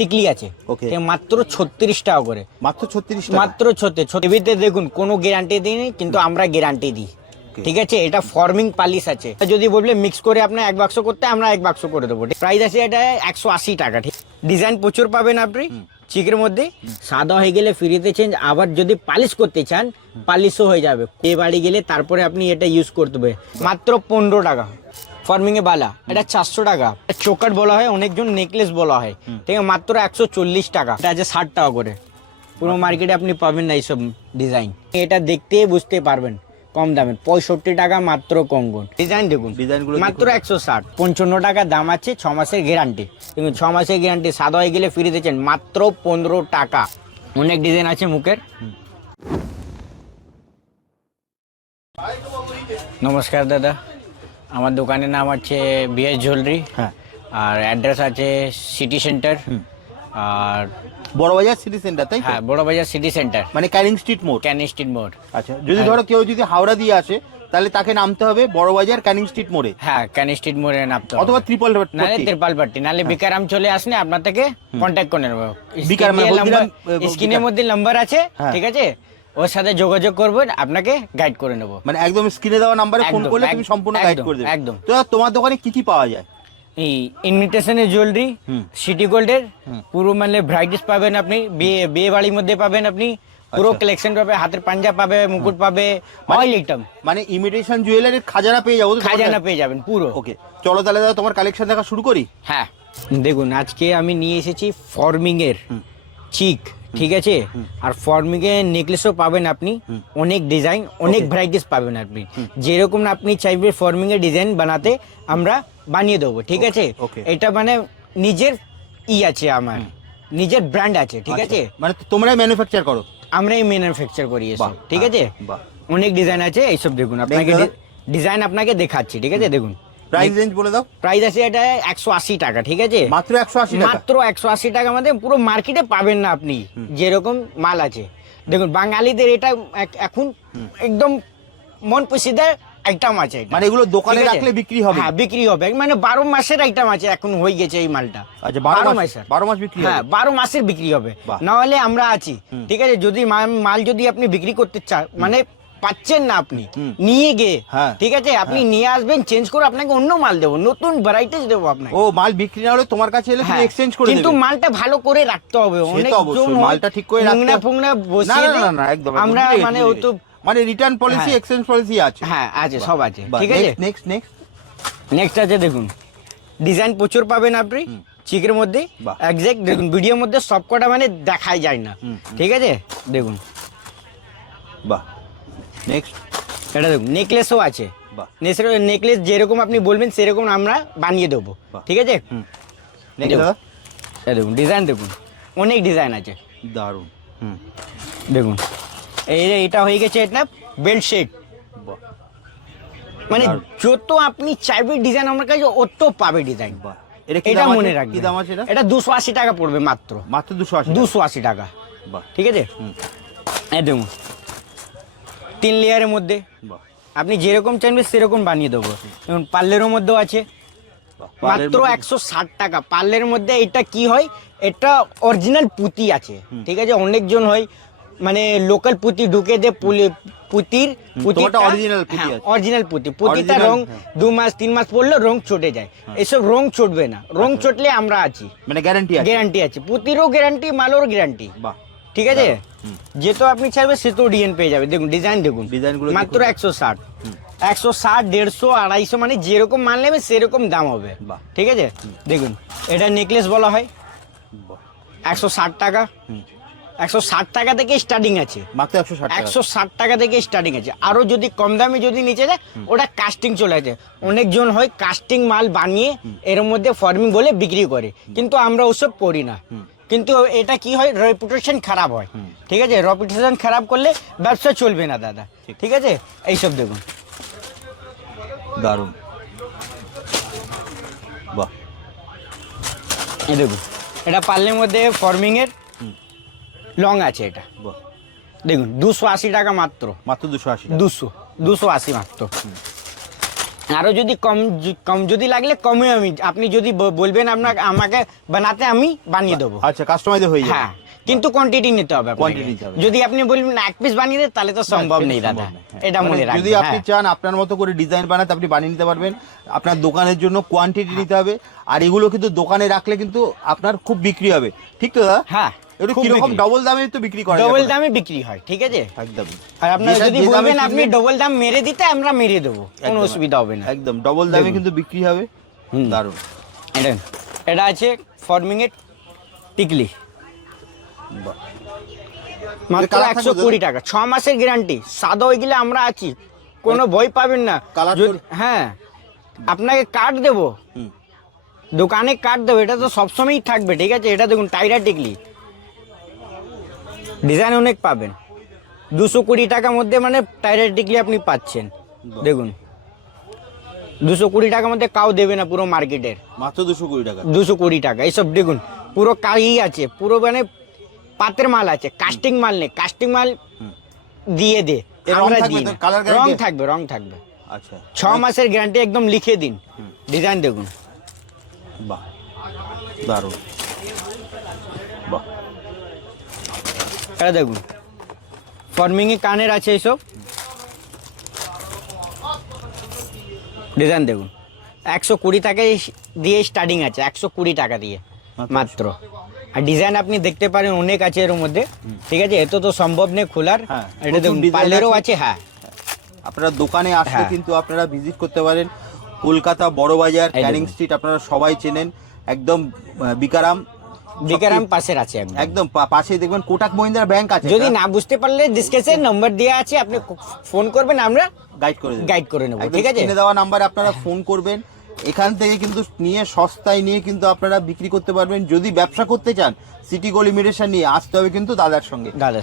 টিকলি আছে ওকে মাত্র 36 টাকা করে, মাত্র 36 টাকা মাত্র 36। এবিতে দেখুন কোনো গ্যারান্টি দিইনি, কিন্তু আমরা গ্যারান্টি দিই, ঠিক আছে। এটা ফর্মিং পালিশ আছে, যদি বললে মিক্স করে আপনার এক বাক্স করতে, আমরা এক বাক্স করে দেবো। প্রাইস আছে এটা 180 টাকা, ঠিক। ডিজাইন প্রচুর পাবেন আপনি চিকের মধ্যে। সাদা হয়ে গেলে ফ্রিতে চেঞ্জ, আবার যদি পালিশ করতে চান পালিশও হয়ে যাবে। এ বাড়ি গেলে তারপরে আপনি এটা ইউজ করতে হবে। মাত্র 15 টাকা ফর্মিং এ বালা, এটা 400 টাকা। চোকার বলা হয়, অনেকজন নেকলেস বলা হয়, ঠিক আছে। মাত্র 140 টাকা, এটা আছে 60 টাকা করে। পুরো মার্কেটে আপনি পাবেন না এইসব ডিজাইন। এটা দেখতে বুঝতে পারবেন কম দামে। 65 টাকা মাত্র কঙ্গন। ডিজাইন দেখুন, ডিজাইনগুলো মাত্র 160। 55 টাকা দাম আছে, 6 মাসের গ্যারান্টি। দেখুন 6 মাসের গ্যারান্টি, সাদা হয়ে গেলে ফ্রি দিচ্ছেন মাত্র 15 টাকা। অনেক ডিজাইন আছে মুখের। নমস্কার দাদা, আমার দোকানের নাম আছে বিএস জুয়েলারি, হ্যাঁ। আর অ্যাড্রেস আছে সিটি সেন্টার, আর বড়বাজার সিটি সেন্টার, তাই তো? হ্যাঁ, বড়বাজার সিটি সেন্টার, মানে ক্যানিং স্ট্রিট মোড়। ক্যানিং স্ট্রিট মোড়। আচ্ছা, যদি ধরো কেউ যদি হাওড়া দিয়ে আসে তাহলে তাকে নামতে হবে বড়বাজার ক্যানিং স্ট্রিট মোড়ে, হ্যাঁ, ক্যানিং স্ট্রিট মোড়ে নামতে হবে। অথবা ত্রিপল নালে তিরপালপট্টি, নালে বিকারাম চলে আসলে আপনার থেকে কন্ট্যাক্ট করে নেবো। বিকারাম, স্ক্রিনের মধ্যে নাম্বার আছে, হ্যাঁ। ঠিক আছে, ওর সাথে যোগাযোগ করবেন, আপনাকে গাইড করে নেবো। মানে একদম স্ক্রিনে দেওয়া নাম্বারে ফোন একদম, করলে তুমি সম্পূর্ণ গাইড করে দেবে। একদম। তো তোমার দোকানে কি কি পাওয়া যায়? এই ইনভিটেশনের জুয়েলারি, সিটি গোল্ডের পুরো মানে ভ্যারাইটিস পাবেন আপনি। বিয়ে বাড়ির মধ্যে পাবেন আপনি, পুরো কালেকশন পাবে। হাতের পাঞ্জা পাবে, মুকুট পাবে, অয়েল আইটেম, মানে ইমিটেশন জুয়েলারির খাজানা পেয়ে যাবো তো? খাজানা পেয়ে যাবেন পুরো। ওকে, চলো তাহলে দাদা তোমার কালেকশন দেখা শুরু করি। হ্যাঁ, দেখুন আজকে আমি নিয়ে এসেছি ফর্মিং এর চিক, ঠিক আছে। আর ফর্মিং এর নেকলেসও পাবেন আপনি, অনেক ডিজাইন, অনেক ভ্যারাইটিস পাবেন আপনি। যেরকম আপনি চাইবে ফর্মিং এর ডিজাইন বানাতে, আমরা বানিয়ে দেবো, ঠিক আছে। এটা মানে নিজের আছে, আমার নিজের ব্র্যান্ড আছে, ঠিক আছে। মানে তোমরাই ম্যানুফ্যাকচার করো? আমরাই ম্যানুফ্যাকচার করি এসব, ঠিক আছে। বাহ, অনেক ডিজাইন আছে এইসব। দেখুন আপনাকে ডিজাইন আপনাকে দেখাচ্ছি, ঠিক আছে। দেখুন প্রাইস রেঞ্জ বলে দাও। প্রাইস আছে এটা 180 টাকা, ঠিক আছে। মাত্র 180 টাকা? মাত্র 180 টাকা মধ্যে পুরো মার্কেটে পাবেন না আপনি যেরকম মাল আছে। দেখুন বাঙালিদের এটা এখন একদম মন পছন্দের আইটেম আছে এটা। মানে এগুলো দোকানে ঠিক আছে? রাখলে বিক্রি হবে? হ্যাঁ, বিক্রি হবে। মানে 12 মাসের আইটেম আছে, এখন হয়ে গেছে এই মালটা। আচ্ছা, 12 মাস বিক্রি হবে? হ্যাঁ, 12 মাসের বিক্রি হবে। না হলে আমরা আছি, ঠিক আছে। যদি মাল যদি আপনি বিক্রি করতে চান, মানে পাচ্ছেন না আপনি নিয়ে গিয়ে, ঠিক আছে, আপনি নিয়ে আসবেন, চেঞ্জ করে আপনাকে অন্য মাল দেবো, নতুন ভ্যারাইটিস দেবো আপনাকে। ও, মাল বিক্রি না হলে তোমার কাছে এলে তুমি এক্সচেঞ্জ করে দেবে? কিন্তু মালটা ভালো করে রাখতে হবে। অনেক মালটা ঠিক করে রাখতে হবে। ফুংনা বসিয়ে না, একদম আমরা মানে ও তো মানে রিটার্ন পলিসি, এক্সচেঞ্জ পলিসি আছে? হ্যাঁ, আছে, সব আছে, ঠিক আছে। নেক্সট আছে দেখুন, ডিজাইন প্রচুর পাবেন আপনি চিকের মধ্যে। এক্সাক্ট দেখুন, ভিডিওর মধ্যে সবকটা মানে দেখাই যায় না, ঠিক আছে। দেখুন, বাহ। নেক্সট এটা দেখুন, নেকলেসও আছে। নেকলেস যেরকম আপনি বলবেন সেরকম আমরা বানিয়ে দেবো, ঠিক আছে। দেখুন ডিজাইন, দেখুন অনেক ডিজাইন আছে, দারুণ। দেখুন এটা হয়ে গেছে এটা বেল্ট সেট। মানে যত আপনি চাইবে ডিজাইন আমার কাছে অত পাবে ডিজাইন। এটা মনে রাখবেন। কি দাম আছে এটা? এটা 280 টাকা পড়বে, মাত্র 280 টাকা, ঠিক আছে। এই দেখুন 3 লেয়ারের মধ্যে আপনি যেরকম চাইবেন সেরকম বানিয়ে দেবো। যেমন পার্লের মধ্যেও আছে, মাত্র 160 টাকা। পার্লের মধ্যে এটা কি হয়, এটা অরিজিনাল পুঁতি আছে, ঠিক আছে। অনেকজন হয় মানে লোকাল পুঁতি ঢুকে দেয়, অরিজিনাল পুঁতিটা রং 2 মাস 3 মাস পড়লে রং চটে যায়। এসব রং চটবে না, রং চটলে আমরা আছি, মানে গ্যারান্টি আছে। পুঁতিরও গ্যারান্টি, মালেরও গ্যারান্টি, ঠিক আছে। যেহেতু আপনি চাইবে সে তো ডিজাইন পেয়ে যাবে। দেখুন ডিজাইন, দেখুন মাত্র 160, 160, 150, 250, মানে যেরকম মাল নেবে সেরকম দাম হবে, ঠিক আছে। দেখুন এটা নেকলেস বলা হয়, 160 টাকা। 160 টাকা থেকে স্টার্টিং আছে, মাত্র 160 টাকা থেকে স্টার্টিং আছে। আরো যদি কম দামে যদি নিচে যায়, ওটা কাস্টিং চলে আছে। অনেকজন হয় কাস্টিং মাল বানিয়ে এর মধ্যে ফর্মিং বলে বিক্রি করে, কিন্তু আমরা ওসব করি না। কিন্তু এটা কি হয়, রেপুটেশন খারাপ হয়, ঠিক আছে। রেপুটেশন খারাপ করলে ব্যবসা চলবে না দাদা, ঠিক আছে। এইসব দেখুন, দারুণ, বাহ। এই দেখুন এটা পার্লের মধ্যে ফর্মিং এর লং আছে, এটা দেখুন 280 টাকা মাত্র, 280, 280 মাত্র। আরো যদি কম যদি লাগলে কমে আপনি যদি বলবেন আমাকে বানাতে আমি বানিয়ে দেবো। আচ্ছা, কাস্টমাইজ হয়ে যাবে। হ্যাঁ, কিন্তু কোয়ান্টিটি নিতে হবে আপনাকে। কোয়ান্টিটি নিতে হবে। যদি আপনি বলবেন এক পিস বানিয়ে দেন তাহলে তো সম্ভব নেই দাদা, এটা মানে মনে রাখবেন। যদি আপনি চান আপনার মতো করে ডিজাইন বানাতে, আপনি বানিয়ে নিতে পারবেন। আপনার দোকানের জন্য কোয়ান্টিটি নিতে হবে, আর এগুলো কিন্তু দোকানে রাখলে কিন্তু আপনার খুব বিক্রি হবে, ঠিক তো দাদা? হ্যাঁ, এটা কিরকম ডবল দামে তো বিক্রি করা ডবল যাবে। দামে বিক্রি হয়, ঠিক আছে। একদম। আর আপনারা যেটা যদি যে দামে বলবেন আপনি কিনবেন- ডবল দাম মেরে দিতে, আমরা মেরে দেবো, কোনো একদম, অসুবিধা হবে না। একদম ডবল দামে দেখুন। কিন্তু বিক্রি হবে। হুম। দারুণ। এটা আছে ফর্মিং এর টিকলি, বাহ। মাত্র কালার থাকবে 120 টাকা, 6 মাসের গ্যারান্টি। সাদা হয়ে গেলে আমরা আছি, কোনো ভয় পাবেন না। কালার হ্যাঁ, আপনাকে কার্ড দেবো, হুম। দোকানে কার্ড দেবো, এটা তো সবসময়ই থাকবে, ঠিক আছে। এটা দেখুন টাইরা টিকলি, ডিজাইন অনেক পাবেন। 220 টাকার মধ্যে মানে টাইরা টিকলি আপনি পাচ্ছেন। দেখুন 220 টাকার মধ্যে কাউ দেবে না পুরো মার্কেটের। মাত্র 220 টাকা। 220 টাকা এইসব দেখুন, পুরো কাই আছে, পুরো মানে পাতের মাল আছে, কাস্টিং মাল নেই। কাস্টিং মাল দিয়ে দে, এর রং আমরা থাকবে দিই তো? না। কালার রং গ্যারান্টি? থাকবে, রং থাকবে। আচ্ছা, 6 মাসের গ্যারান্টি, একদম লিখে দিন। ডিজাইন দেখুন, বাহ, দারুণ, বাহ। এটা দেখুন ফর্মিং এ কানের আছে এইসব, ডিজাইন দেখুন। 120 টাকায় দিয়ে স্টার্টিং আছে, 120 টাকা দিয়ে মাত্র। আর ডিজাইন আপনি দেখতে পারেন অনেক আছে এর মধ্যে, ঠিক আছে। এত তো সম্ভব নেই খোলার। হ্যাঁ, এটা দেখুন প্রচুর design পার্লেরও আছে। আছে। হ্যাঁ, আপনারা দোকানে আসলে হ্যাঁ। কিন্তু আপনারা ভিজিট করতে পারেন। কলকাতা বড় বাজার, এই ক্যানিং দেখুন। স্ট্রিট আপনারা সবাই চেনেন, একদম বিকারাম। বিকারাম পাশের আছে একদম। একদম পাশেই দেখবেন কোটাক মহিন্দ্রা ব্যাংক আছে। যদি না বুঝতে পারলে ডিসকাসের নম্বর দেওয়া আছে, আপনি ফোন করবেন, আমরা গাইড করে দেবেন। গাইড করে নেবো, একদম ঠিক আছে। স্ক্রিনে দেওয়া নাম্বারে আপনারা ফোন করবেন। এখান থেকে কিন্তু নিয়ে সস্তায় নিয়ে কিন্তু আপনারা বিক্রি করতে পারবেন। যদি ব্যবসা করতে চান, সিটি গোল্ড ইমিটেশন নিয়ে আসতে হবে কিন্তু দাদার সঙ্গে। দাদার।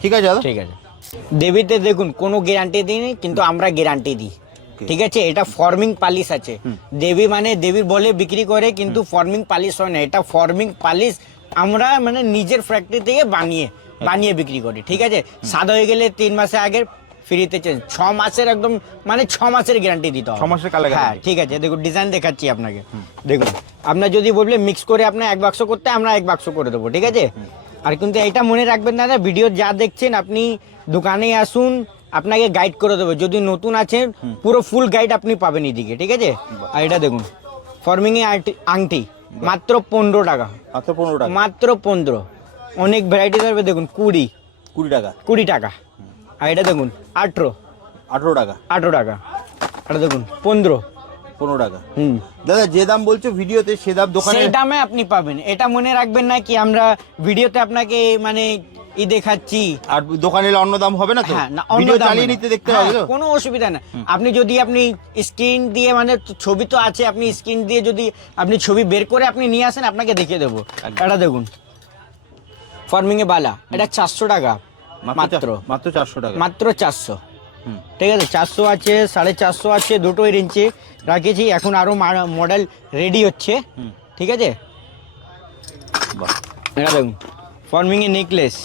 ঠিক আছে দাদা? ঠিক আছে। দেবীতে দেখুন কোনো গ্যারান্টি দিই কিন্তু আমরা গ্যারান্টি দিই, ঠিক আছে। এটা ফর্মিং পালিশ আছে। দেবী মানে দেবীর বলে বিক্রি করে, কিন্তু ফর্মিং পালিশ হয় না। এটা ফর্মিং পালিশ আমরা মানে নিজের ফ্যাক্টরি থেকে বানিয়ে বিক্রি করি, ঠিক আছে। সাদা হয়ে গেলে 3 মাসে আগে ফ্রিতে চেঞ্জ, 6 মাসের একদম মানে 6 মাসের গ্যারান্টি দিতে হবে। 6 মাসের কালার হ্যাঁ, গ্যারান্টি। ঠিক আছে। দেখুন ডিজাইন দেখাচ্ছি আপনাকে, দেখুন। আপনার যদি বললে মিক্স করে আপনার 1 বাক্স করতে, আমরা 1 বাক্স করে দেবো, ঠিক আছে। আর কিন্তু এটা মনে রাখবেন দাদা, ভিডিও যা দেখছেন আপনি দোকানে আসুন, আপনাকে গাইড করে দেবো। যদি নতুন আছেন, পুরো ফুল গাইড আপনি পাবেন এদিকে, ঠিক আছে। আর এটা দেখুন ফর্মিং এ আংটি, মাত্র 15 টাকা, মাত্র 15 টাকা। মাত্র 15। অনেক ভ্যারাইটি থাকবে, দেখুন 20 টাকা। 20 টাকা। আর এটা দেখুন 18 টাকা। 18 টাকা। এটা দেখুন 15 টাকা। হুম। দাদা যে দাম বলছো ভিডিওতে, সে দাম দোকানে সেই দামে আপনি পাবেন। এটা মনে রাখবেন না কি আমরা ভিডিওতে আপনাকে মানে দেখাচ্ছি, আর দোকানে এলে অন্য দাম হবে না তো? হ্যাঁ, না, অন্য ভিডিও দাম চালিয়ে না। নিতে দেখতে হ্যাঁ, হবে তো? কোনো অসুবিধা না। আপনি স্ক্রিন দিয়ে মানে ছবি তো আছে, আপনি স্ক্রিন দিয়ে যদি আপনি ছবি বের করে আপনি নিয়ে আসেন, আপনাকে দেখিয়ে দেবো। এটা দেখুন ফর্মিং এ বালা, এটা 400 টাকা মাত্র, মাত্র 400 টাকা। মাত্র 400, হুম। ঠিক আছে। 400 আছে, 450 আছে, দুটোই রেঞ্জে রাখেছি। এখন আরো মডেল রেডি হচ্ছে, ঠিক আছে। বাহ। এটা দেখুন ফর্মিং এ নেকলেস,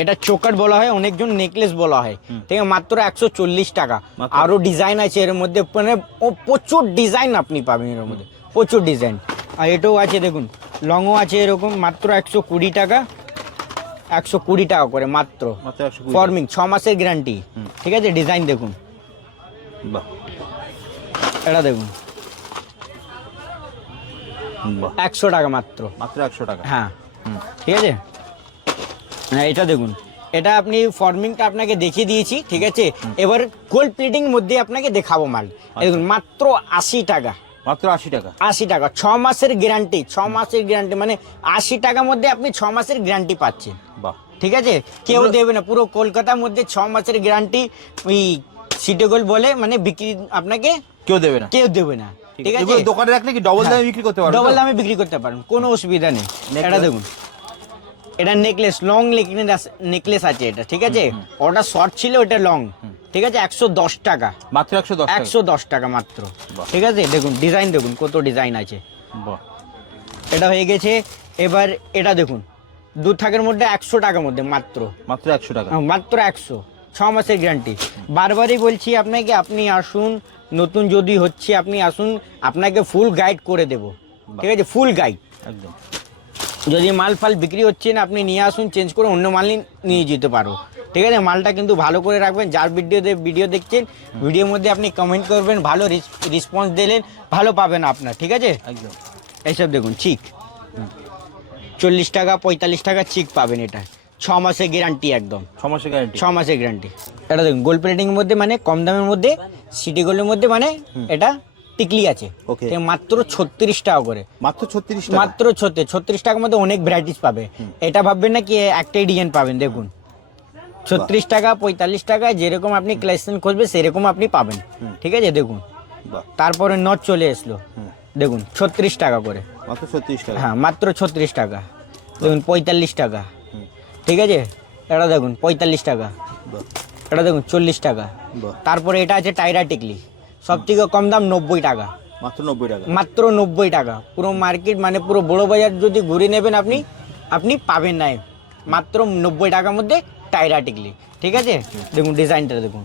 এটা চোকার বলা হয়, অনেকজন নেকলেস বলা হয়, ঠিক আছে। মাত্র 140 টাকা। মাত্র। আরো ডিজাইন আছে এর মধ্যে, মানে প্রচুর ডিজাইন আপনি পাবেন এর মধ্যে, প্রচুর ডিজাইন। আর এটাও আছে দেখুন, লংও আছে এরকম, মাত্র 120 টাকা, 120 টাকা করে মাত্র। মাত্র 120 ফর্মিং 6 মাসের গ্যারান্টি, ঠিক আছে। ডিজাইন দেখুন, বাহ, এটা দেখুন বাহ। 100 টাকা মাত্র, মাত্র 100 টাকা। হ্যাঁ, ঠিক আছে। হ্যাঁ, এটা দেখুন, এটা আপনি ফর্মিংটা আপনাকে দেখিয়ে দিয়েছি, ঠিক আছে। এবার গোল্ড প্লেটিং মধ্যে আপনাকে দেখাবো মাল। এই দেখুন মাত্র 80 টাকা, মাত্র 80 টাকা। 80 টাকা, 6 মাসের গ্যারান্টি, 6 মাসের গ্যারান্টি, মানে 80 টাকার মধ্যে আপনি 6 মাসের গ্যারান্টি পাচ্ছেন, বাহ। ঠিক আছে। কেউ দেবে না, পুরো কলকাতার মধ্যে 6 মাসের গ্যারান্টি ওই সিটি গোল্ড বলে মানে বিক্রি আপনাকে কেউ দেবে না। কেউ দেবে না, ঠিক আছে। এগুলো দোকানে রাখলে কি ডবল দামে বিক্রি করতে পারবে? ডবল দামে বিক্রি করতে পারেন, কোনো অসুবিধা নেই। এটা দেখুন, এটা নেকলেস, লং নেকলেস আছে এটা, ঠিক আছে। ওটা শর্ট ছিল, এটা লং, ঠিক আছে। 110 টাকা, মাত্র 110 টাকা। 110 টাকা মাত্র, ঠিক আছে। দেখুন ডিজাইন দেখুন, কত ডিজাইন আছে। বাহ। এটা হয়ে গেছে। এবার এটা দেখুন, 2 থাকের মধ্যে 100 টাকার মধ্যে মাত্র, মাত্র 100 টাকা। মাত্র 100, 6 মাসের গ্যারান্টি। বারবারই বলছি আপনাকে, আপনি আসুন নতুন যদি হচ্ছে আপনি আসুন, আপনাকে ফুল গাইড করে দেব, ঠিক আছে, ফুল গাইড। একদম। যদি মাল ফাল বিক্রি হচ্ছে না, আপনি নিয়ে আসুন, চেঞ্জ করে অন্য মালই নিয়ে যেতে পারো, ঠিক আছে। মালটা কিন্তু ভালো করে রাখবেন। যার ভিডিও দেখছেন, ভিডিওর মধ্যে আপনি কমেন্ট করবেন, ভালো রেসপন্স দিলেন, ভালো পাবেন আপনার, ঠিক আছে। একদম। এইসব দেখুন চিক 40 টাকা 45 টাকা চিক পাবেন। এটা 6 মাসের গ্যারান্টি, একদম 6 মাসের গ্যারান্টি। 6 মাসের গ্যারান্টি। এটা দেখুন গোল্ড প্লেটিং এর মধ্যে, মানে কম দামের মধ্যে, সিটি গোল্ডের মধ্যে, মানে এটা টিকলি আছে। ওকে। মাত্র 36 টাকা করে, মাত্র 36 টাকা। মাত্র 36 টাকার মধ্যে অনেক ভ্যারাইটিস পাবে। এটা ভাববেন না কি একটাই ডিজাইন পাবেন, দেখুন 36 টাকা 45 টাকা, যেরকম আপনি কালেকশন খুঁজবে সেরকম আপনি পাবেন, ঠিক আছে। দেখুন বাহ, তারপরে নট চলে আসলো, দেখুন 36 টাকা করে, মাত্র 36 টাকা। হ্যাঁ মাত্র 36 টাকা। দেখুন 45 টাকা, ঠিক আছে। এটা দেখুন 45 টাকা, বাহ, এটা দেখুন 40 টাকা। বাহ, তারপরে এটা আছে টাইরা টিকলি, সব থেকে কম দাম 90 টাকা, মাত্র 90 টাকা। মাত্র 90 টাকা। পুরো মার্কেট মানে পুরো বড় বাজার যদি ঘুরে নেবেন আপনি, আপনি পাবেন না মাত্র 90 টাকার মধ্যে টাইরা টিকলি, ঠিক আছে। দেখুন ডিজাইনটা দেখুন,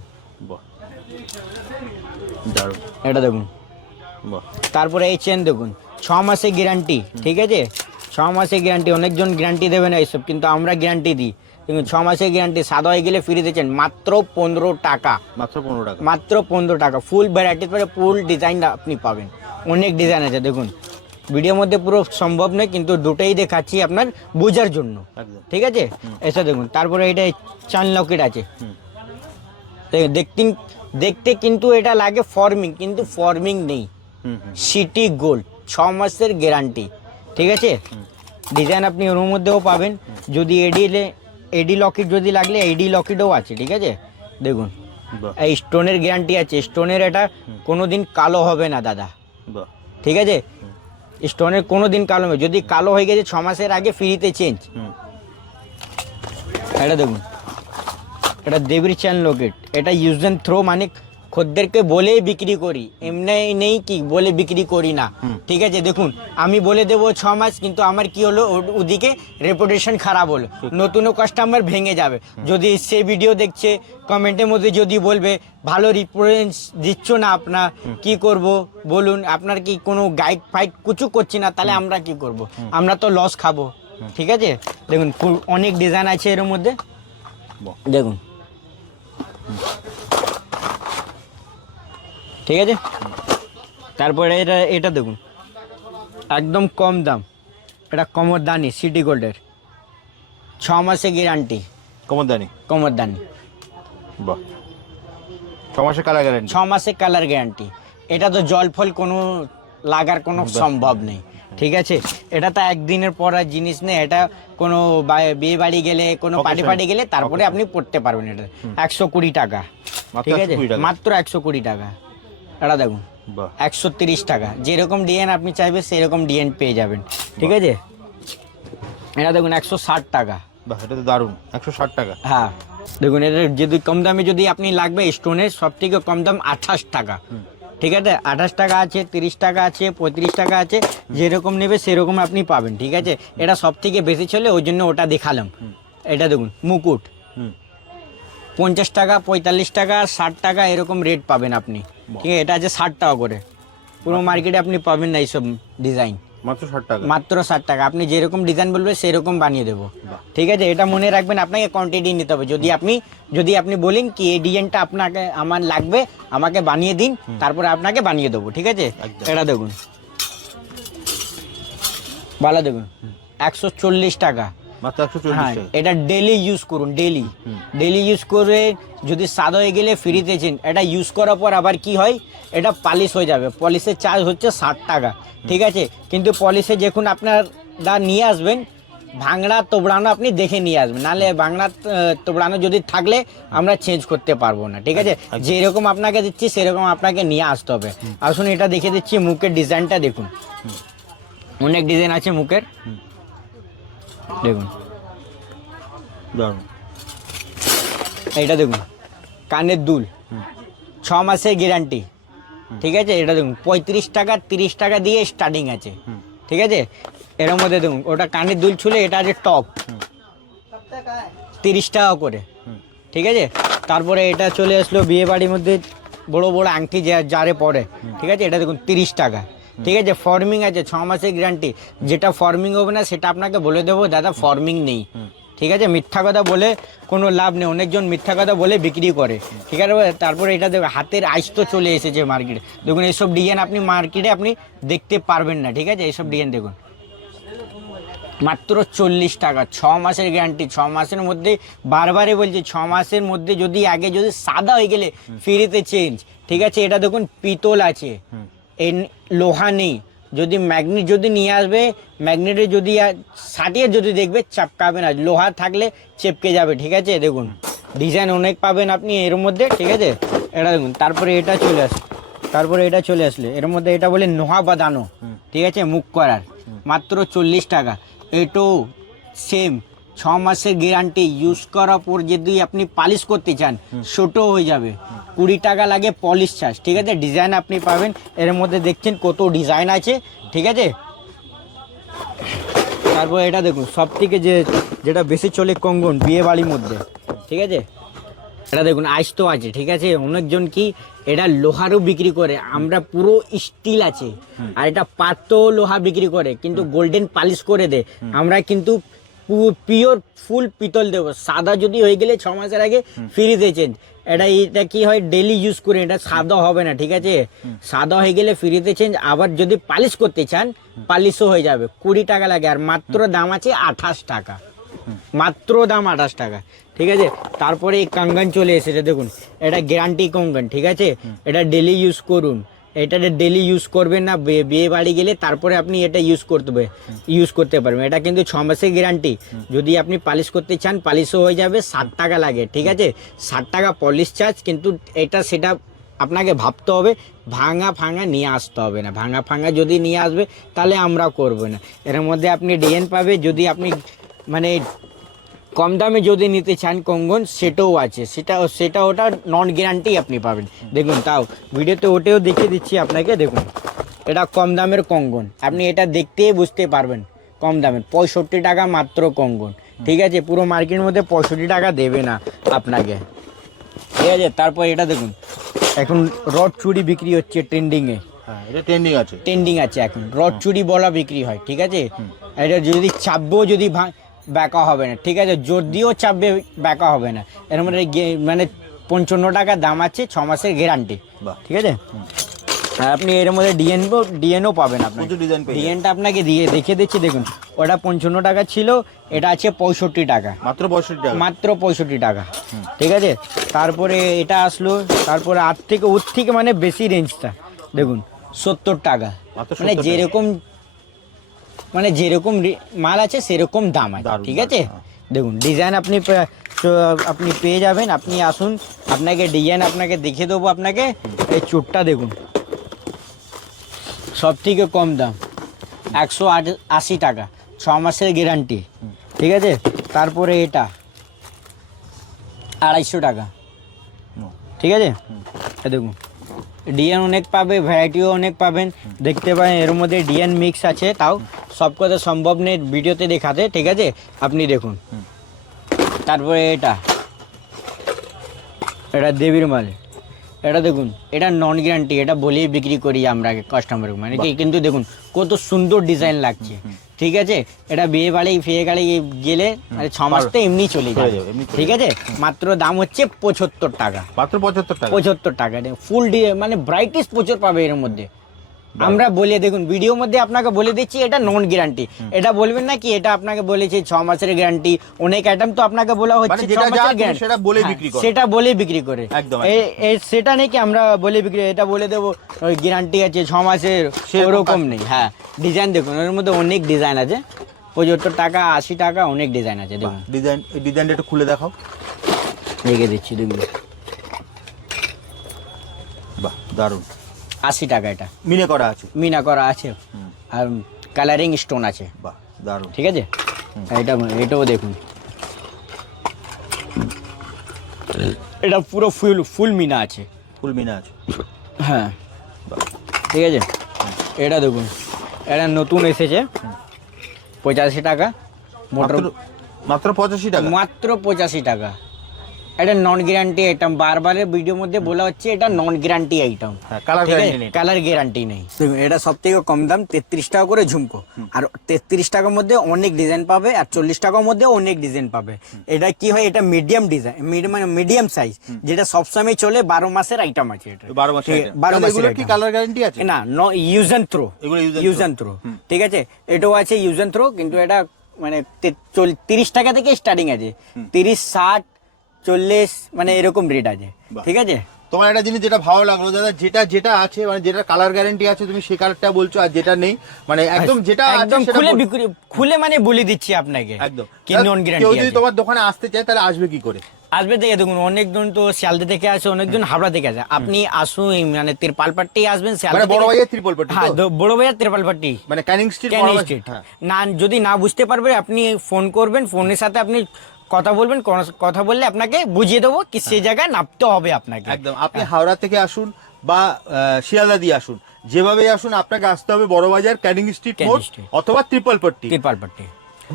বাহ, দারুণ। এটা দেখুন। বাহ, তারপরে এই চেন দেখুন 6 মাসের গ্যারান্টি, ঠিক আছে। 6 মাসের গ্যারান্টি, অনেকজন গ্যারান্টি দেবে না এইসব, কিন্তু আমরা গ্যারান্টি দিই। দেখুন 6 মাসের গ্যারান্টি, সাদা হয়ে গেলে ফ্রি দিচ্ছেন মাত্র 15 টাকা, মাত্র 15 টাকা। মাত্র 15 টাকা। ফুল ভ্যারাইটির পরে ফুল ডিজাইন আপনি পাবেন, অনেক ডিজাইন আছে। দেখুন ভিডিওর মধ্যে পুরো সম্ভব নয়, কিন্তু দুটোই দেখাচ্ছি আপনার বোঝার জন্য, একদম। ঠিক আছে। এসে দেখুন। তারপরে এটা চান লকেট আছে, দেখতে কিন্তু এটা লাগে ফর্মিং, কিন্তু ফর্মিং নেই, সিটি গোল্ড 6 মাসের গ্যারান্টি, ঠিক আছে। ডিজাইন আপনি ওর মধ্যেও পাবেন। যদি এডি লকেট যদি লাগলে এডি লকেটও আছে, ঠিক আছে। দেখুন বাহ, এই স্টোনের গ্যারান্টি আছে, স্টোনের এটা কোনোদিন কালো হবে না দাদা, বাহ, ঠিক আছে। স্টোনের কোনোদিন কালো হবে, যদি কালো হয়ে গেছে 6 মাসের আগে ফ্রিতে চেঞ্জ। এটা দেখুন, এটা দেবীর চ্যান লকেট, এটা ইউজ অ্যান্ড থ্রো, মানে খদ্দেরকে বলেই বিক্রি করি, এমনি নেই কি বলে বিক্রি করি না, ঠিক আছে। দেখুন আমি বলে দেবো 6 মাস, কিন্তু আমার কি হলো, ওদিকে রেপুটেশন খারাপ হলো, নতুনও কাস্টমার ভেঙে যাবে। যদি সে ভিডিও দেখছে, কমেন্টের মধ্যে যদি বলবে ভালো রেফারেন্স দিচ্ছ না, আপনার কি করব বলুন, আপনার কি কোনো গাইড ফাইড কিছু করছি না, তাহলে আমরা কি করব, আমরা তো লস খাবো, ঠিক আছে। দেখুন অনেক ডিজাইন আছে এর মধ্যে, দেখুন, ঠিক আছে। তারপরে এটা দেখুন একদম কম দাম, এটা কমরদানি সিটি গোল্ডের 6 মাসের গ্যারান্টি, কমরদানি, বাহ, 6 মাসের কালার গ্যারান্টি। 6 মাসের কালার গ্যারান্টি। এটা তো জল ফল কোনো লাগার কোনো সম্ভব নেই, ঠিক আছে। এটা তো একদিনের পরার জিনিস নেই, এটা কোনো বিয়ে বাড়ি গেলে, কোনো পার্টি ফার্টি গেলে তারপরে আপনি পড়তে পারবেন। এটা 120 টাকা, ঠিক আছে, মাত্র 120 টাকা। এটা দেখুন বাহ, 130 টাকা। যেরকম ডিএন আপনি চাইবেন সেরকম ডিএন পেয়ে যাবেন, ঠিক আছে। এটা দেখুন 160 টাকা, বাহ, এটা তো দারুণ, 160 টাকা। হ্যাঁ দেখুন, এটা যদি কম দামে যদি আপনি লাগবে, স্টোনের সব থেকে কম দাম 28 টাকা, ঠিক আছে। 28 টাকা আছে, 30 টাকা আছে, 35 টাকা আছে, যেরকম নেবে সেরকম আপনি পাবেন, ঠিক আছে। এটা সব থেকে বেশি চলে, ওই জন্য ওটা দেখালাম। এটা দেখুন মুকুট 50 টাকা 45 টাকা 60 টাকা এরকম রেট পাবেন আপনি, ঠিক আছে। এটা আছে 60 টাকা করে, পুরো মার্কেটে আপনি পাবেন না এইসব ডিজাইন, মাত্র 60 টাকা। মাত্র 60 টাকা। আপনি যেরকম ডিজাইন বলবেন সেরকম বানিয়ে দেবো, ঠিক আছে। এটা মনে রাখবেন, আপনাকে কোয়ান্টিটি নিতে হবে। যদি আপনি বলেন কি এই ডিজাইনটা আপনাকে আমার লাগবে, আমাকে বানিয়ে দিন, তারপরে আপনাকে বানিয়ে দেবো, ঠিক আছে। এটা দেখুন ভালো, দেখুন 140 টাকা, মাত্র 140 হ্যাঁ। টাকা। এটা ডেলি ইউজ করুন, ডেলি ইউজ করে যদি সাদা হয়ে গেলে ফ্রি দিয়েছেন, এটা ইউজ করার পর আবার কি হয়, এটা পালিশ হয়ে যাবে। পলিশের চার্জ হচ্ছে 60 টাকা, ঠিক আছে। কিন্তু পলিশে যখন আপনারা নিয়ে আসবেন, ভাঙড়া তোবড়ানো আপনি দেখে নিয়ে আসবেন, নাহলে ভাঙড়া তোবড়ানো যদি থাকলে আমরা চেঞ্জ করতে পারবো না, ঠিক আছে। যেরকম আপনাকে দিচ্ছি সেরকম আপনাকে নিয়ে আসতে হবে। আসুন এটা দেখে দিচ্ছি, মুখের ডিজাইনটা দেখুন, অনেক ডিজাইন আছে মুখের, দেখুন দারুণ। এইটা দেখুন কানের দুল 6 মাসের গ্যারান্টি, ঠিক আছে। এটা দেখুন 35 টাকা 30 টাকা দিয়ে স্টার্টিং আছে, ঠিক আছে। এর মধ্যে দেখুন ওটা কানের দুল ছুলে, এটা আছে টপ 30 টাকা করে, ঠিক আছে। তারপরে এটা চলে আসলো বিয়ে বাড়ির মধ্যে বড় বড় আংটি যারে পরে, ঠিক আছে, এটা দেখুন 30 টাকা। ঠিক আছে, ফর্মিং আছে 6 মাসের গ্যারান্টি। যেটা ফর্মিং হবে না সেটা আপনাকে বলে দেবো দাদা ফর্মিং নেই। ঠিক আছে, মিথ্যা কথা বলে কোনো লাভ নেই, অনেকজন মিথ্যা কথা বলে বিক্রি করে। ঠিক আছে, তারপরে এটা দেখুন হাতের আইস তো চলে এসেছে মার্কেটে। দেখুন এইসব ডিজাইন আপনি মার্কেটে আপনি দেখতে পারবেন না। ঠিক আছে, এইসব ডিজাইন দেখুন মাত্র 40 টাকা, 6 মাসের গ্যারান্টি। 6 মাসের মধ্যে, বারবারই বলছি, 6 মাসের মধ্যে যদি আগে যদি সাদা হয়ে গেলে ফ্রিতে চেঞ্জ। ঠিক আছে, এটা দেখুন পিতল আছে, লোহা নেই। যদি ম্যাগনেট যদি নিয়ে আসবে, ম্যাগনেটে যদি সাটিয়ে যদি দেখবে চাপকাবে না, লোহা থাকলে চেপকে যাবে। ঠিক আছে, দেখুন ডিজাইন অনেক পাবেন আপনি এর মধ্যে। ঠিক আছে, এটা দেখুন। তারপরে এটা চলে আসলে এর মধ্যে এটা বলে নোহা বাঁধানো। ঠিক আছে, মুখ করার, মাত্র 40 টাকা। এটাও সেম 6 মাসের গ্যারান্টি। ইউজ করার পর যদি আপনি পালিশ করতে চান ছোট হয়ে যাবে, 20 টাকা লাগে পলিশ চার্জ। ঠিক আছে, ডিজাইন আপনি পাবেন এর মধ্যে, দেখছেন কত ডিজাইন আছে। ঠিক আছে, তারপর এটা দেখুন সব থেকে যেটা বেশি চলে কঙ্গন বিয়ে বাড়ির মধ্যে। ঠিক আছে, এটা দেখুন আইস তো আছে। ঠিক আছে, অনেকজন কি এটা লোহারও বিক্রি করে, আমরা পুরো স্টিল আছে। আর এটা পাতো লোহা বিক্রি করে কিন্তু গোল্ডেন পালিশ করে দেয়, আমরা কিন্তু পিওর ফুল পিতল দেবো। সাদা যদি হয়ে গেলে 6 মাসের আগে ফ্রিতে চেঞ্জ। এটা কি হয় ডেলি ইউজ করে, এটা সাদা হবে না। ঠিক আছে, সাদা হয়ে গেলে ফ্রিতে চেঞ্জ। আবার যদি পালিশ করতে চান পালিশও হয়ে যাবে, 20 টাকা লাগে। আর মাত্র দাম আছে 28 টাকা, মাত্র দাম 28 টাকা। ঠিক আছে, তারপরে এই কঙ্গন চলে এসেছে দেখুন, এটা গ্যারান্টি কঙ্গন। ঠিক আছে, এটা ডেলি ইউজ করুন। এটা ডেলি ইউজ করবেন না, বিয়ে বাড়ি গেলে তারপরে আপনি এটা ইউজ করতে পারবেন। এটা কিন্তু 6 মাসের গ্যারান্টি। যদি আপনি পালিশ করতে চান পালিশও হয়ে যাবে, 60 টাকা লাগে। ঠিক আছে, 60 টাকা পলিশ চার্জ। কিন্তু সেটা আপনাকে ভাবতে হবে, ভাঙা নিয়ে আসতে হবে না। ভাঙা যদি নিয়ে আসবে তাহলে আমরা করবো না। এর মধ্যে আপনি ডিজাইন পাবে, যদি আপনি মানে কম দামে যদি নিতে চান কঙ্গন সেটাও আছে। সেটা ওটা নন গ্যারান্টি আপনি পাবেন। দেখুন তাও ভিডিওতে ওটাও দেখিয়ে দিচ্ছি আপনাকে। দেখুন এটা কম দামের কঙ্গন, আপনি এটা দেখতেই বুঝতে পারবেন কম দামের। 65 টাকা মাত্র কঙ্গন। ঠিক আছে, পুরো মার্কেটের মধ্যে 65 টাকা দেবে না আপনাকে। ঠিক আছে, তারপর এটা দেখুন এখন রড চুড়ি বিক্রি হচ্ছে ট্রেন্ডিংয়ে। এটা ট্রেন্ডিং আছে এখন, রড চুড়ি বলা বিক্রি হয়। ঠিক আছে, এটা যদি চাপবেও যদি ব্যাকা হবে না। ঠিক আছে, জোর দিয়েও চাপবে ব্যাকা হবে না। এর মধ্যে মানে 55 টাকা দাম আছে, 6 মাসের গ্যারান্টি। ঠিক আছে, আর আপনি এর মধ্যে ডিএনও পাবেন। আপনার ডিএনটা আপনাকে দেখে দিচ্ছি। দেখুন ওটা 55 টাকা ছিল, এটা আছে 65 টাকা, মাত্র 65 টাকা। ঠিক আছে, তারপরে এটা আসলো, তারপরে ওর থেকে মানে বেশি রেঞ্জটা দেখুন 70 টাকা। মানে যেরকম মাল আছে সেরকম দাম আছে। ঠিক আছে, দেখুন ডিজাইন আপনি পেয়ে যাবেন। আপনি আসুন, আপনাকে ডিজাইন আপনাকে দেখে দেবো। আপনাকে এই চোটটা দেখুন, সব থেকে কম দাম 180 টাকা, 6 মাসের গ্যারান্টি। ঠিক আছে, তারপরে এটা 250 টাকা। ঠিক আছে, দেখুন ডিজাইন অনেক পাবে, ভ্যারাইটিও অনেক পাবেন, দেখতে পাবেন। এর মধ্যে ডিজাইন মিক্স আছে, তাও সব কথা সম্ভব নেই ভিডিওতে দেখাতে। ঠিক আছে, আপনি দেখুন। তারপরে এটা দেবীর মাল, এটা দেখুন, এটা নন গ্যারান্টি, এটা বলেই বিক্রি করি আমরা কাস্টমার মানে কি। কিন্তু দেখুন কত সুন্দর ডিজাইন লাগছে। ঠিক আছে, এটা বিয়ে বাড়ি গেলে 6 মাস তো এমনি চলে যাবে। ঠিক আছে, মাত্র দাম হচ্ছে 75 টাকা, মাত্র 75 টাকা। ফুল মানে ব্রাইটেস্ট প্রচুর পাবে এর মধ্যে। আমরা বলে দেখুন ভিডিওর মধ্যে আপনাকে বলে দিচ্ছি এটা নন গ্যারান্টি। এটা বলবেন না কি এটা আপনাকে বলেছি 6 মাসের গ্যারান্টি। অনেক আইটেম তো আপনাকে বলা হচ্ছে 6 মাসের গ্যারান্টি, সেটা বলে বিক্রি করে। সেটা নেই কি আমরা বলে বিক্রি, এটা বলে দেবো গ্যারান্টি আছে 6 মাসের, ওরকম নেই। হ্যাঁ, ডিজাইন দেখুন, এর মধ্যে অনেক ডিজাইন আছে। 75 টাকা, 80 টাকা, অনেক ডিজাইন আছে। দেখুন ডিজাইনটা একটু খুলে দেখাও, রেখে দিচ্ছি। দেখুন বাহ, দারুণ। 80 টাকা, এটা মিনা করা আছে আর কালারিং স্টোন আছে। বাহ, দারুণ। ঠিক আছে, এটাও দেখুন, এটা পুরো ফুল মিনা আছে। হ্যাঁ, ঠিক আছে, এটা দেখুন, এটা নতুন এসেছে 85 টাকা, মাত্র 85 টাকা, মাত্র 85 টাকা। এটা নন গ্যারান্টি আইটেম, বারবারের ভিডিওর মধ্যে বলা হচ্ছে এটা non guarantee item, colour guarantee নেই। কালার গ্যারান্টি নেই। দেখুন এটা সব থেকে কম দাম 33 টাকা করে ঝুমকো, আর 33 টাকার মধ্যে অনেক ডিজাইন পাবে, আর 40 টাকার মধ্যে অনেক ডিজাইন পাবে। এটা কি হয়, এটা মিডিয়াম ডিজাইন, মানে মিডিয়াম সাইজ, যেটা সবসময় চলে, 12 মাসের আইটেম আছে এটা। 12 মাসের item। 12 মাসের এগুলোর কি item। কালার গ্যারান্টি আছে? না, ইউজ এন্ড থ্রো, এগুলো ইউজ এন্ড থ্রো, ঠিক আছে। এটাও আছে ইউজ এন্ড থ্রো, কিন্তু এটা মানে 30 টাকা থেকে স্টার্টিং আছে, 30, 60, 40 মানে এরকম রেট আছে, বাহ। ঠিক আছে। তোমার একটা জিনিস যেটা ভালো লাগলো দাদা, যেটা যেটা আছে মানে যেটা কালার গ্যারান্টি আছে তুমি সেই কালারটা বলছো, আর যেটা নেই মানে একদম যেটা আছে একদম সেটা খুলে বিক্রি, খুলে মানে বলে দিচ্ছি আপনাকে একদম। কি নন কেউ গ্যারান্টি যদি আছে। তোমার দোকানে আসতে চায় তাহলে আসবে কি করে? আসবে দেখে দেখুন, অনেকজন তো শিয়ালদা থেকে আসে, অনেকজন হাবড়া থেকে আসে, আপনি আসুন মানে তিরপালপাট্টি আসবেন, শিয়ালদা মানে বড় থেকে- বাজার ত্রিপলপট্টি হ্যাঁ, তো? বড় বাজার তিরপালপাট্টি, মানে ক্যানিং স্ট্রিট ক্যানিং বড় স্ট্রিট। হ্যাঁ। না, যদি না বুঝতে পারবে আপনি ফোন করবেন, ফোনের সাথে আপনি কথা বলবেন, কথা বললে আপনাকে বুঝিয়ে দেবো কি সেই জায়গায় নামতে হবে আপনাকে। একদম। আপনি হাওড়া থেকে আসুন বা শিয়ালদা দিয়ে আসুন, যেভাবে আসুন আপনাকে আসতে হবে বড়বাজার ক্যানিং স্ট্রিট ক্যানিং মোড় স্ট্রিট। অথবা ত্রিপলপট্টি। তিরপালপাট্টি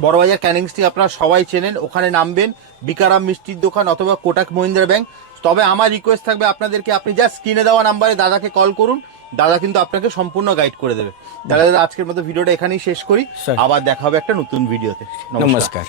বড়বাজার ক্যানিং স্ট্রিট আপনারা সবাই চেনেন, ওখানে নামবেন, বিকারাম মিষ্টির দোকান অথবা কোটাক মহিন্দ্রা ব্যাংক। তবে আমার রিকোয়েস্ট থাকবে আপনাদেরকে, আপনি জাস্ট স্ক্রিনে দেওয়া নাম্বারে দাদাকে কল করুন, দাদা কিন্তু আপনাকে সম্পূর্ণ গাইড করে দেবে। তাহলে দাদা আজকের মতো ভিডিওটা এখানেই শেষ করি, Sure. আবার দেখা হবে একটা নতুন ভিডিওতে। নমস্কার।